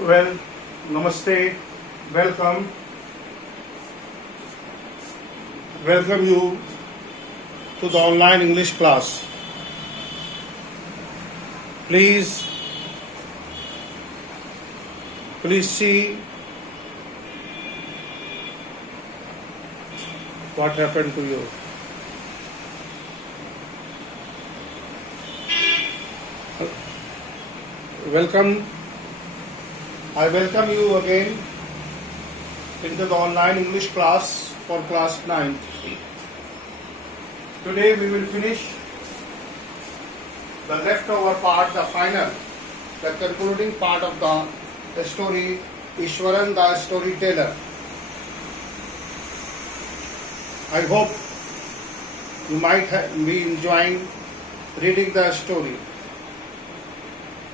Well, namaste, welcome, welcome you to the online English class. Please see what happened to you. Welcome. I welcome you again into the online English class for class 9. Today we will finish the leftover part, the final, the concluding part of the story, Ishwaran the Storyteller. I hope you might be enjoying reading the story.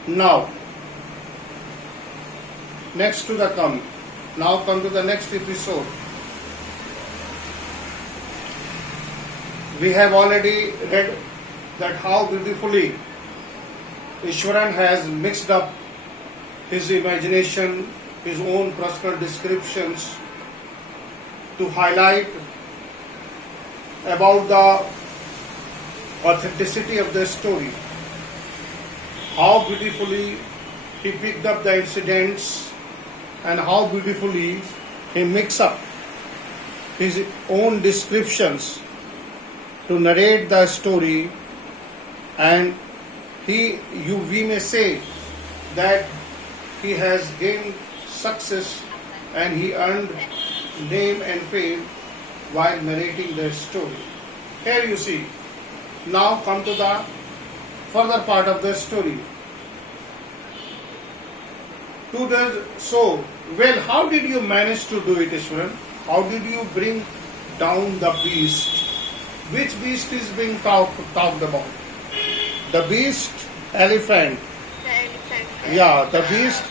Now come to the next episode. We have already read that how beautifully Ishwaran has mixed up his imagination, his own personal descriptions to highlight about the authenticity of the story. How beautifully he picked up the incidents and how beautifully he mixed up his own descriptions to narrate the story, and we may say that he has gained success and he earned name and fame while narrating the story. Here you see. Now come to the further part of the story. Well, how did you manage to do it, Ishwaran? How did you bring down the beast? Which beast is being talked about? The beast, elephant. The elephant. Yeah, the beast,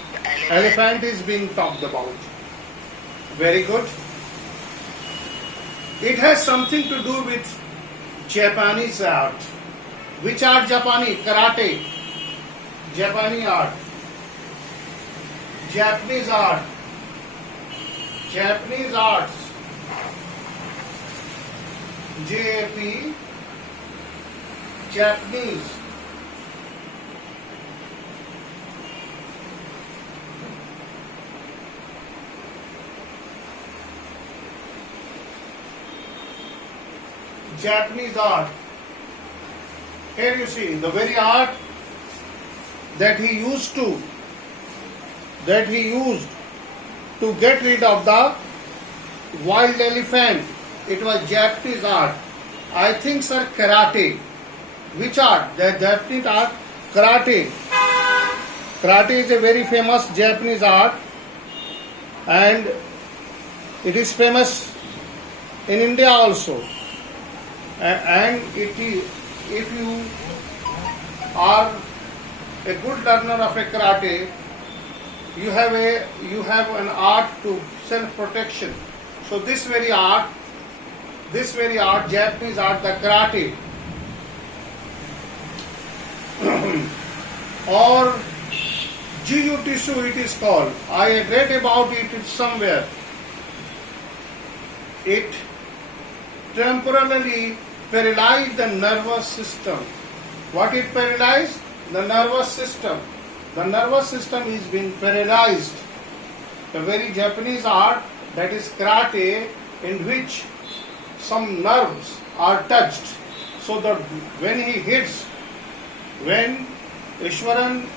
elephant is being talked about. Very good. It has something to do with Japanese art. Which art? Japanese? Karate. Japanese art. Japanese art. Japanese arts. JAP. Japanese. Japanese art. Here you see the very art that he used to get rid of the wild elephant. It was Japanese art. I think, sir, karate. Which art? The Japanese art? Karate. Karate is a very famous Japanese art, and it is famous in India also. And if you are a good learner of a karate, you have an art to self-protection. So this very art, Japanese art, the karate, or Jiu-Jitsu it is called. I read about it somewhere. It temporarily paralyzed the nervous system. What it paralyzed? The nervous system. The nervous system is being paralyzed. The very Japanese art, that is karate, in which some nerves are touched. So that when he hits, when Ishwaran,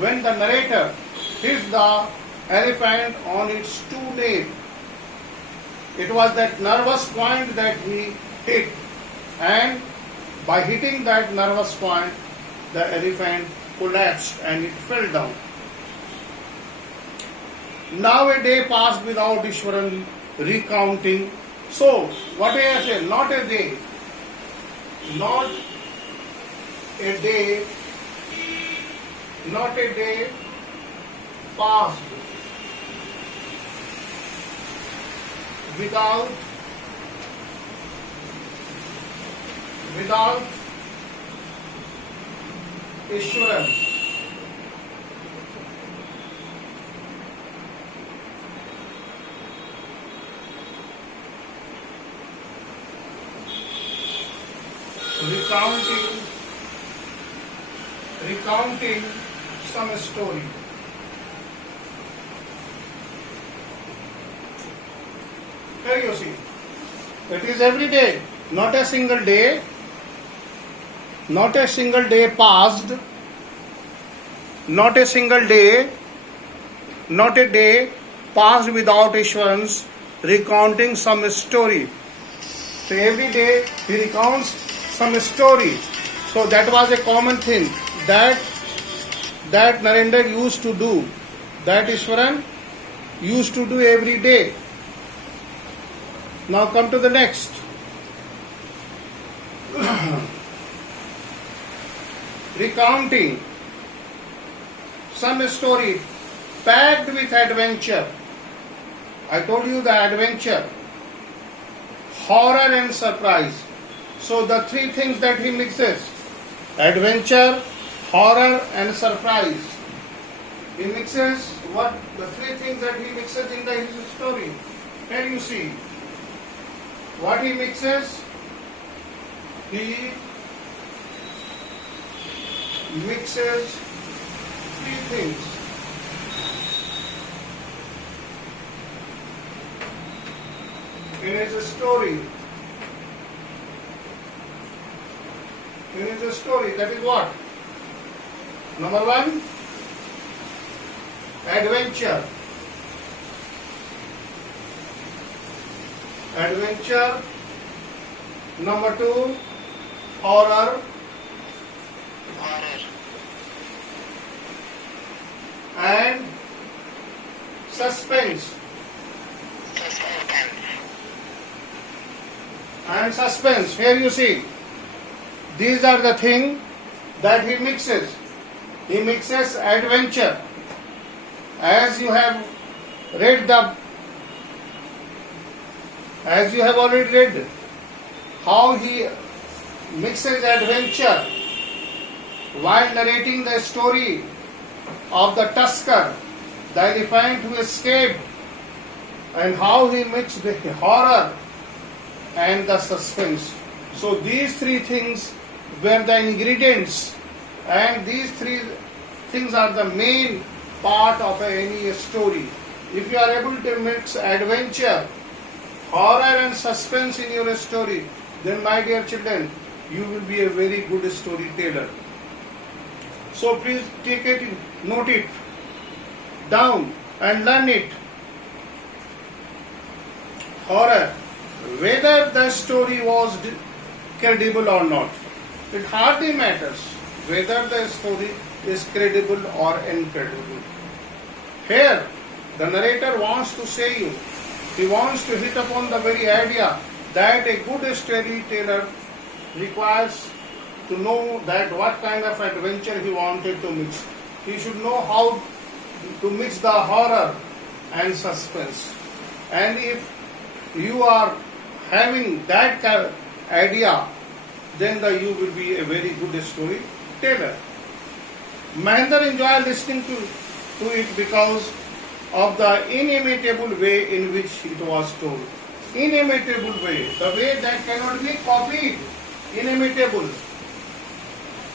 when the narrator hits the elephant on its two legs, it was that nervous point that he hit, and by hitting that nervous point, the elephant collapsed and it fell down. Now a day passed without Ishwaran recounting. So, what I say? Not a day passed without Ishwaran recounting some story. Here you see, it is every day, not a single day passed, not a single day, not a day passed without Ishwaran's recounting some story. So every day he recounts some story. So that was a common thing that Narendra used to do, that Ishwaran used to do every day. Now come to the next. Recounting some story packed with adventure. I told you the adventure, horror and surprise. So the three things that he mixes: adventure, horror and surprise. He mixes what? The three things that he mixes in his story. Here you see what he mixes. He mixes three things. In his story. That is what? Number one, adventure. Number two, horror. And suspense. Here you see, these are the things that he mixes. He mixes adventure. As you have already read how he mixes adventure while narrating the story of the tusker, the elephant who escaped, and how he mixed the horror and the suspense. So these three things were the ingredients, and these three things are the main part of any story. If you are able to mix adventure, horror and suspense in your story, then my dear children, you will be a very good storyteller. So please take it, note it down and learn it. Horror, whether the story was credible or not, it hardly matters whether the story is credible or incredible. Here, the narrator wants to say you, he wants to hit upon the very idea that a good storyteller requires to know that what kind of adventure he wanted to mix. He should know how to mix the horror and suspense. And if you are having that idea, then you will be a very good storyteller. Mahendra enjoyed listening to it because of the inimitable way in which it was told. Inimitable way, the way that cannot be copied. Inimitable.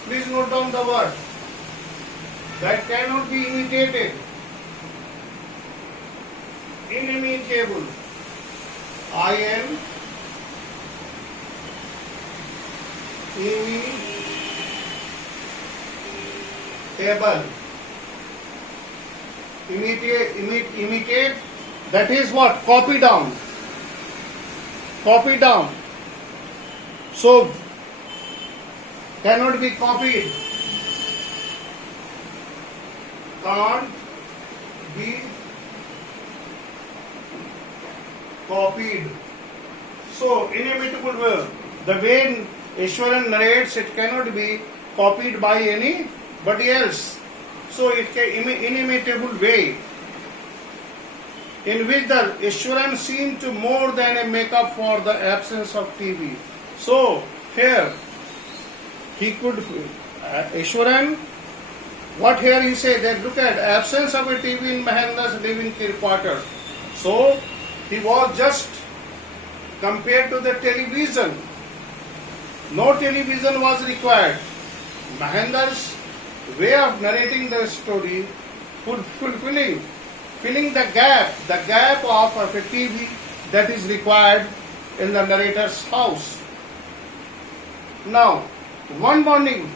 Please note down the word. That cannot be imitated. Inimitable. Imitable. Imitate, that is what? Copy down. So, cannot be copied. Can't be copied. So, inimitable way. The way Ishwaran narrates, it cannot be copied by anybody else. So, it can inimitable way in which the Ishwaran seemed to more than a makeup for the absence of TV. So, here, he could, Ishwaran, what here he say, that look at absence of a TV in Mahendra's living quarters. So, he was just compared to the television. No television was required. Mahendra's way of narrating the story, filling the gap of a TV that is required in the narrator's house. Now, one morning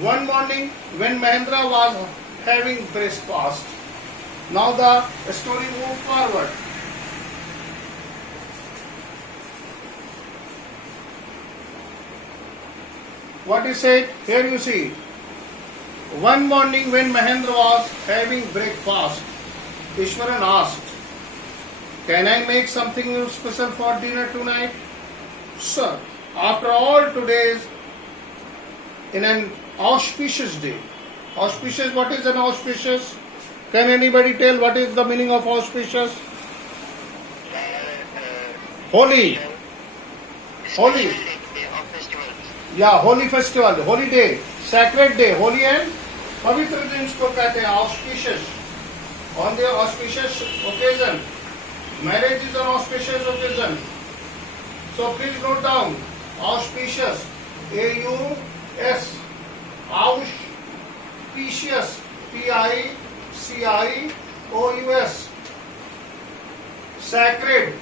when Mahendra was having breakfast, now the story moved forward. What is it? Here you see. One morning when Mahendra was having breakfast, Ishwaran asked, "Can I make something special for dinner tonight?" Sir, after all, today is in an auspicious day. Auspicious, what is an auspicious? Can anybody tell what is the meaning of auspicious? Holy. Holy. Yeah, holy festival, holy day, sacred day, holy and पवित्र दिन इसको कहते हैं, auspicious. On the auspicious occasion, marriage is an auspicious occasion. So please note down, auspicious, A-U-S, auspicious, P-I-C-I-O-U-S, sacred,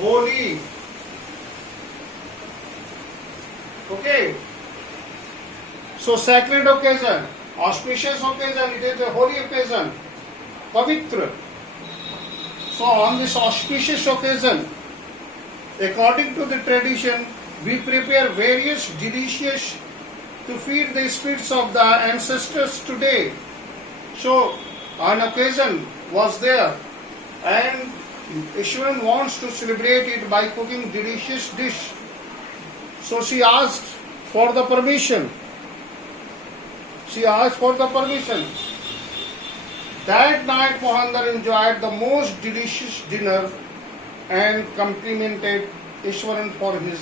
holy. Okay. So sacred occasion, auspicious occasion, it is a holy occasion, pavitra. So on this auspicious occasion, according to the tradition, we prepare various delicious to feed the spirits of the ancestors today. So an occasion was there, and Ishwaran wants to celebrate it by cooking delicious dish. So she asked for the permission. That night Mohandar enjoyed the most delicious dinner and complimented Ishwaran for his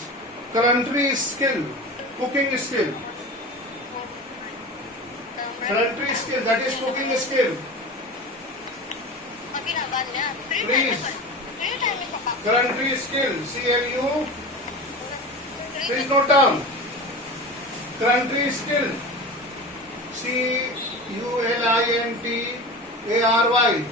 culinary skill, cooking skill. Culinary skill, that is cooking skill. Please, culinary skill, C-L-U, please note down. Culinary skill, C-U-L-I-N-T-A-R-Y,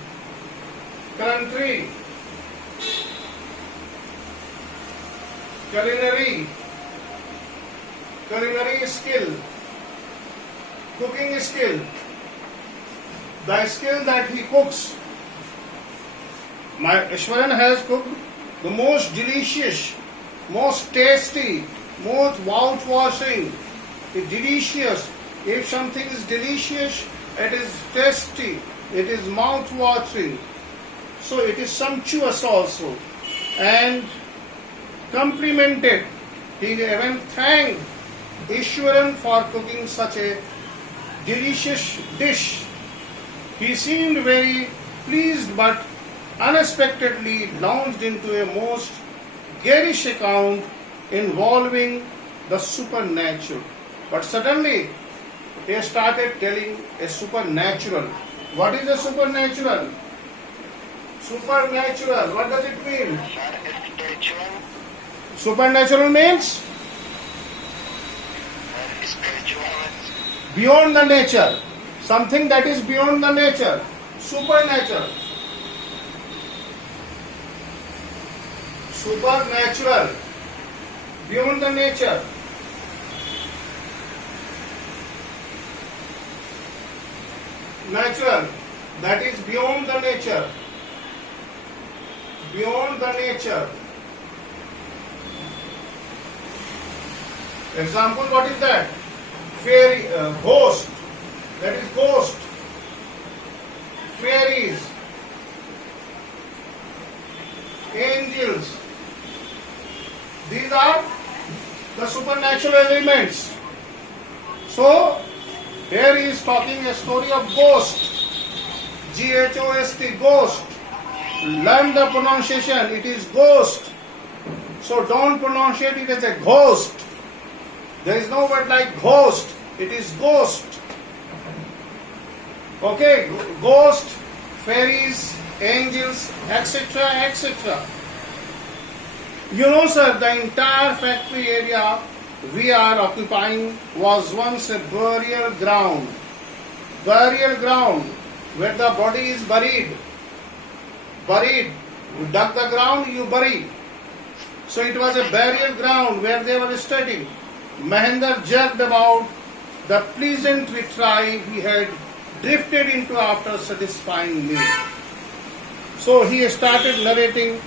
culinary, culinary skill, cooking skill, the skill that he cooks. Ishwaran has cooked the most delicious, most tasty, most mouth-watering, delicious. If something is delicious, it is tasty, it is mouth-watering. So it is sumptuous also. And complimented, he even thanked Ishwaran for cooking such a delicious dish. He seemed very pleased, but unexpectedly launched into a most garish account involving the supernatural. But suddenly he started telling a supernatural. What is a supernatural? Supernatural, what does it mean? Supernatural means beyond the nature. Something that is beyond the nature. Supernatural. Supernatural, beyond the nature. Natural, that is beyond the nature. Beyond the nature. Example, what is that? Fairy, ghost, that is ghost. Fairies, angels. These are the supernatural elements. So, here he is talking a story of ghost. G-H-O-S-T, ghost. Learn the pronunciation, it is ghost. So don't pronounce it as a ghost. There is no word like ghost, it is ghost. Okay, ghost, fairies, angels, etc., etc. You know, sir, the entire factory area we are occupying was once a burial ground. Burial ground where the body is buried. Buried. You dug the ground, you bury. So it was a burial ground where they were studying. Mahendra joked about the pleasant retrieve he had drifted into after satisfying me. So he started narrating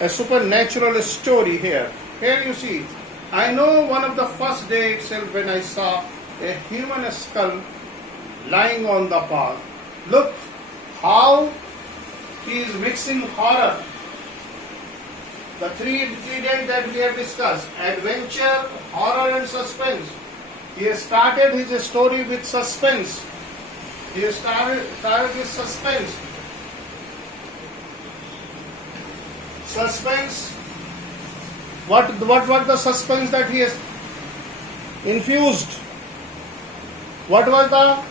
a supernatural story here. Here you see, I know one of the first day itself when I saw a human skull lying on the path. Look how he is mixing horror. The three ingredients that we have discussed: adventure, horror and suspense. He has started his story with suspense. He has started with suspense. Suspense. What the suspense that he has infused? What was the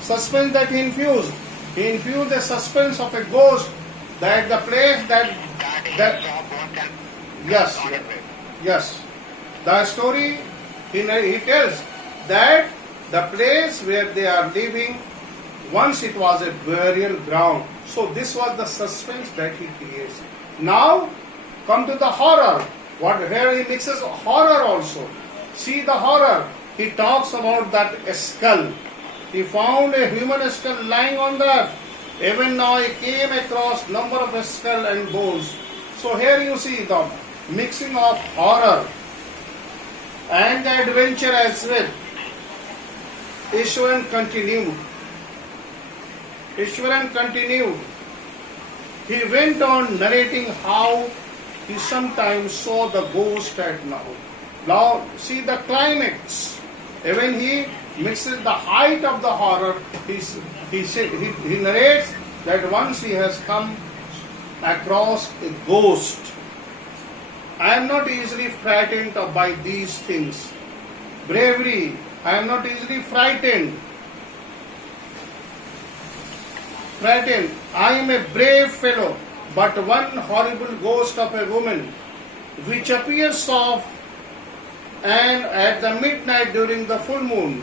suspense that he infused? He infused the suspense of a ghost that the place that yes. The story he tells that the place where they are living, once it was a burial ground. So this was the suspense that he creates. Now come to the horror. What here he mixes horror also. See the horror. He talks about that skull. He found a human skull lying on the earth. Even now he came across number of skull and bones. So here you see the mixing of horror and the adventure as well. Ishwaran continued. He went on narrating how he sometimes saw the ghost at night. Now see the climax. When he mixes the height of the horror, he narrates that once he has come across a ghost. I am not easily frightened by these things. Bravery, I am not easily frightened. I am a brave fellow, but one horrible ghost of a woman, which appears soft and at the midnight during the full moon.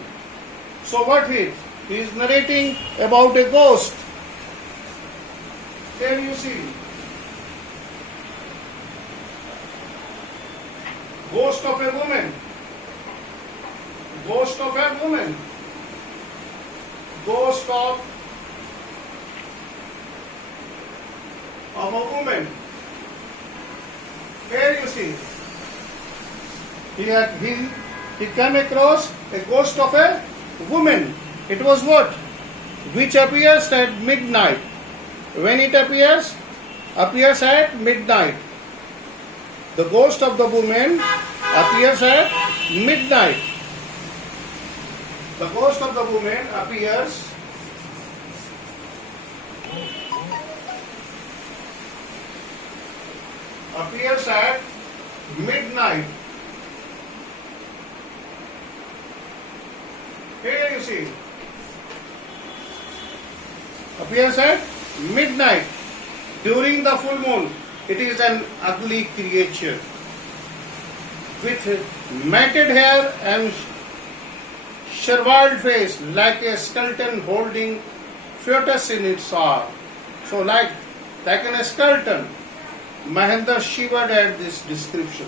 So what he is narrating about a ghost. Here you see. Ghost of a woman. Ghost of a woman. Ghost of a woman. Here you see. He came across a ghost of a woman. It was what? Which appears at midnight. When it appears at midnight. The ghost of the woman appears at midnight. The ghost of the woman appears at midnight. Here you see. Appears at midnight during the full moon. It is an ugly creature with matted hair and shriveled face, like a skeleton holding fetus in its arm. So like a skeleton. Mahendra shivered at this description.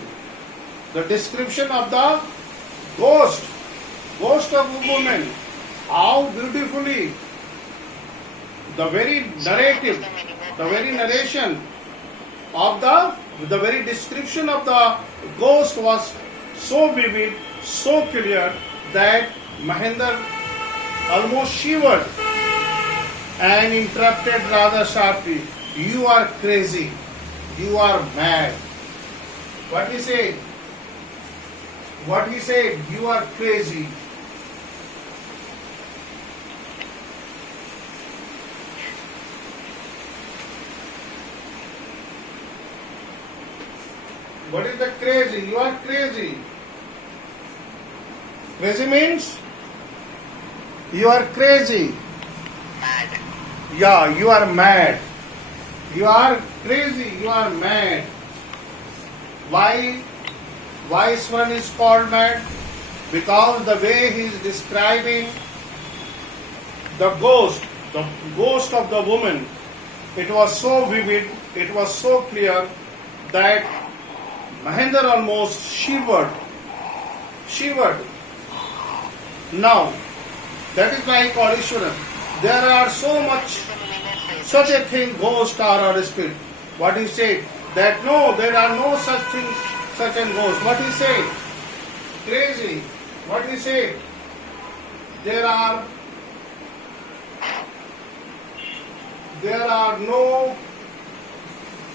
The description of the ghost of a woman. How beautifully the very narration of the very description of the ghost was so vivid, so clear that Mahendra almost shivered and interrupted rather sharply. You are crazy. You are mad. What he said? You are crazy. What is the crazy? You are crazy. Crazy means you are crazy. Mad. Yeah, you are mad. You are crazy, you are mad. Why? Why Swan is called mad? Because the way he is describing the ghost of the woman, it was so vivid, it was so clear that Mahendra almost shivered. Now, that is why he called Ishwaran. There are so much, such a thing, ghost or spirit. What he said, that no, there are no such things, such a ghost. What he said, crazy. What he said, there are no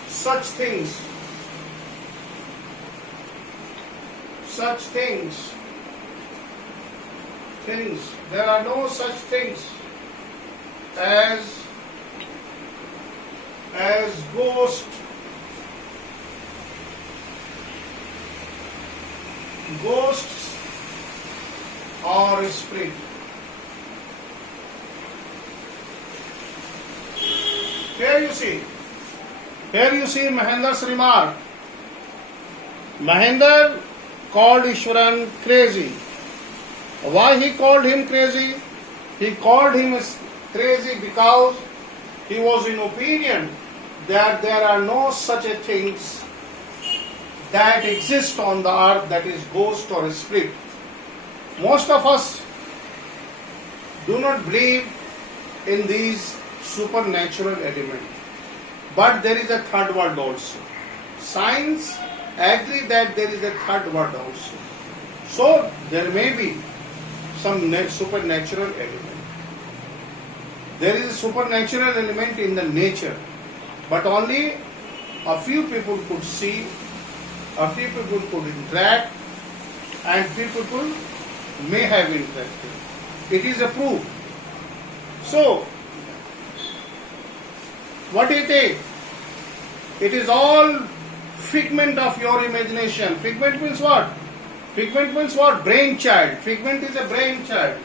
such things. There are no such things as ghosts or spirit. Here you see Mahendra's remark. Mahendra called Ishwaran crazy. Why he called him crazy? He called him crazy because he was in opinion that there are no such a things that exist on the earth, that is ghost or spirit. Most of us do not believe in these supernatural elements. But there is a third world also. Science agree that there is a third world also. So there may be some supernatural element. There is a supernatural element in the nature, but only a few people could see, a few people could interact, and few people may have interacted. It is a proof. So, what do you think? It is all figment of your imagination. Figment means what? Figment means what? Brainchild. Figment is a brainchild.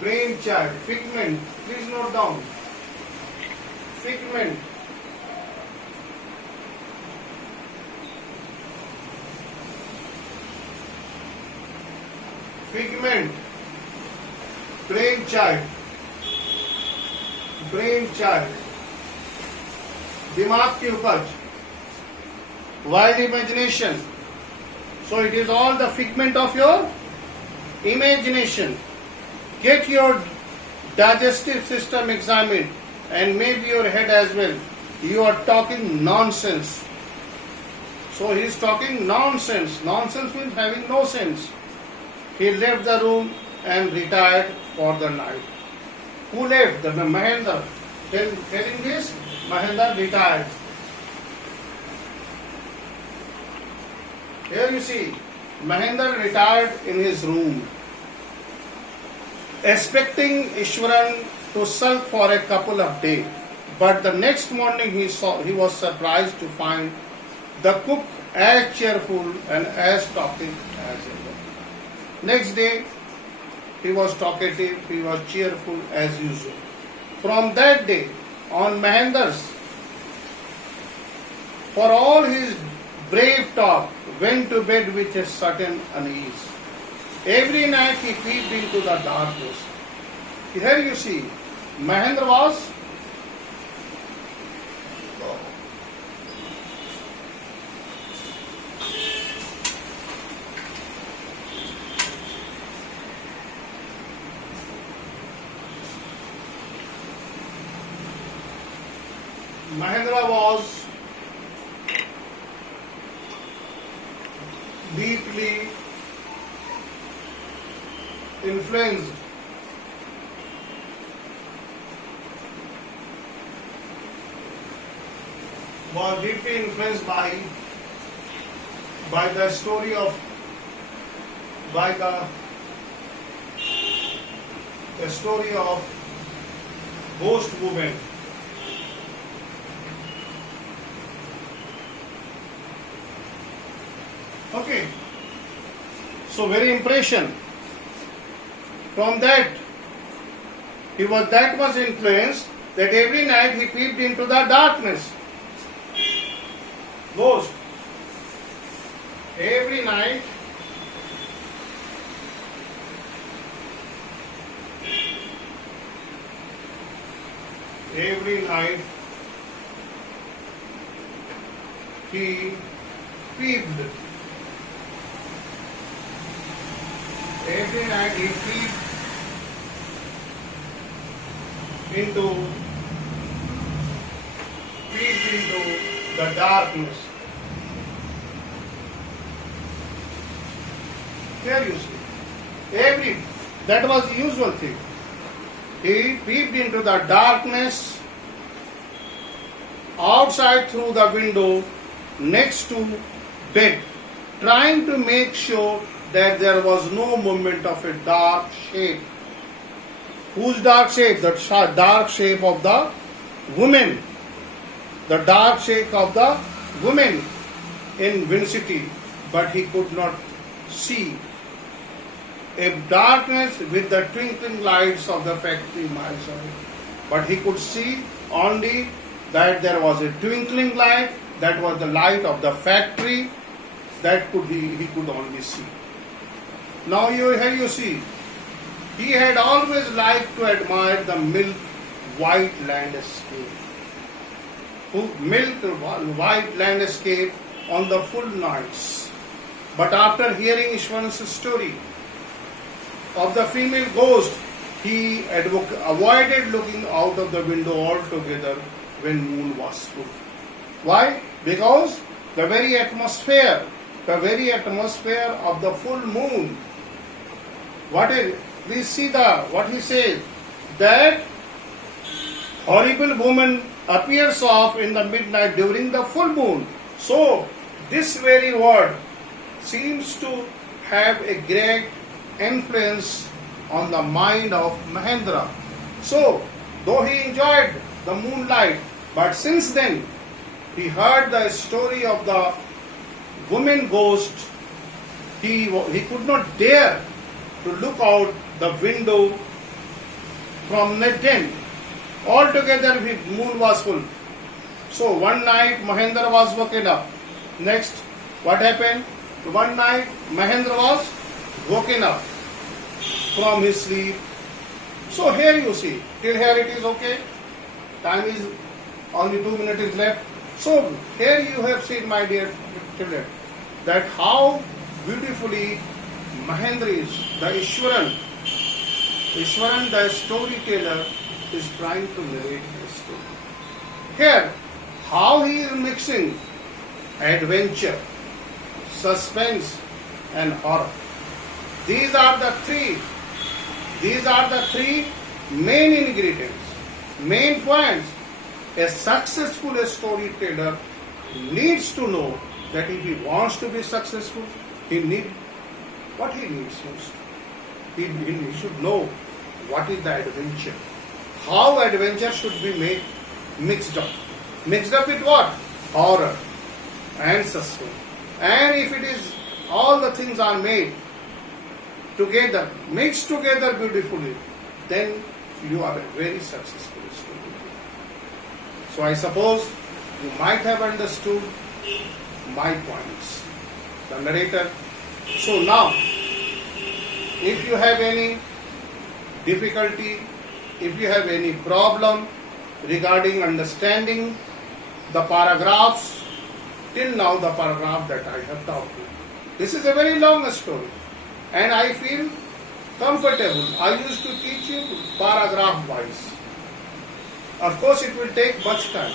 Brainchild. Figment. Please note down. Figment. Figment. Brainchild. Brainchild. दिमाग की उपज. Wild imagination. So it is all the figment of your imagination. Get your digestive system examined and maybe your head as well. You are talking nonsense. So he is talking nonsense. Nonsense means having no sense. He left the room and retired for the night. Who left? The Mahendra. Telling this, Mahendra retired. Here you see, Mahendra retired in his room, expecting Ishwaran to sulk for a couple of days. But the next morning he was surprised to find the cook as cheerful and as talkative as ever. Next day, he was talkative, he was cheerful as usual. From that day on, Mahendra's, for all his brave talk, went to bed with a certain unease. Every night he peeped into the darkness. Here you see, Mahendra was deeply influenced by the story of the story of ghost woman. Okay, so very impression. From that, he was that much influenced that every night he peeped into the darkness. Ghost. Every night he peeped. Every night he peeped into the darkness. Here you see. That was the usual thing. He peeped into the darkness outside through the window next to bed, trying to make sure that there was no movement of a dark shape. Whose dark shape? The dark shape of the woman. The dark shape of the woman in Vincity, but he could not see. A darkness with the twinkling lights of the factory miles away. But he could see only that there was a twinkling light, that was the light of the factory, he could only see. Now here you see, he had always liked to admire the milk white landscape. Milk white landscape on the full nights. But after hearing Ishwan's story of the female ghost, he avoided looking out of the window altogether when moon was full. Why? Because the very atmosphere of the full moon, please see what he says, that horrible woman appears off in the midnight during the full moon. So this very word seems to have a great influence on the mind of Mahendra. So, though he enjoyed the moonlight, but since then he heard the story of the woman ghost, he could not dare to look out the window from the tent. Altogether the moon was full. So one night Mahendra was woken up. Next, what happened? One night Mahendra was woken up from his sleep. So here you see, till here it is okay. Time is only 2 minutes is left. So here you have seen, my dear children, that how beautifully Mahendra is, the Ishwaran, the storyteller, is trying to narrate the story. Here, how he is mixing adventure, suspense and horror. These are the three main ingredients, main points. A successful storyteller needs to know that if he wants to be successful, he needs most. He should know what is the adventure. How adventure should be mixed up. Mixed up with what? Horror and suspense. And if it is, all the things are made together, mixed together beautifully, then you are a very successful storyteller. So I suppose you might have understood my points, the narrator. So now, if you have any difficulty, if you have any problem regarding understanding the paragraphs, till now the paragraph that I have taught you. This is a very long story and I feel comfortable. I used to teach you paragraph wise. Of course it will take much time,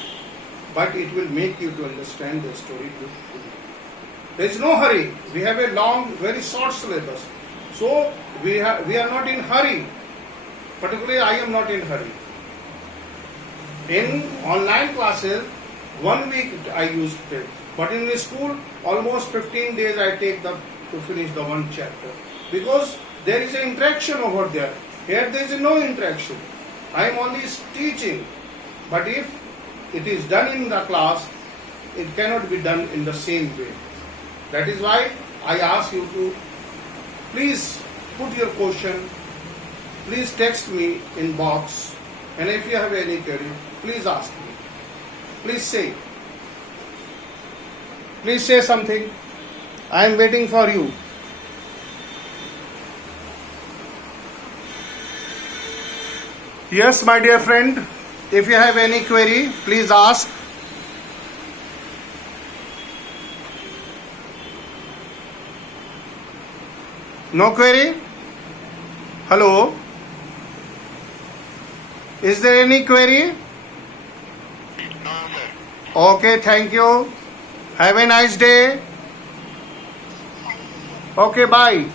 but it will make you to understand the story beautifully. There is no hurry. We have a long, very short syllabus. So we are not in hurry. Particularly I am not in hurry. In online classes, 1 week I used to take. But in the school, almost 15 days I take to finish the one chapter. Because there is an interaction over there. Here there is no interaction. I am only teaching. But if it is done in the class, it cannot be done in the same way. That is why I ask you to please put your question. Please text me in box And if you have any query, please ask me. Please say. Please say something. I am waiting for you. Yes, my dear friend. If you have any query, please ask. No query? Hello? Is there any query? No, sir. Okay, thank you. Have a nice day. Okay, bye.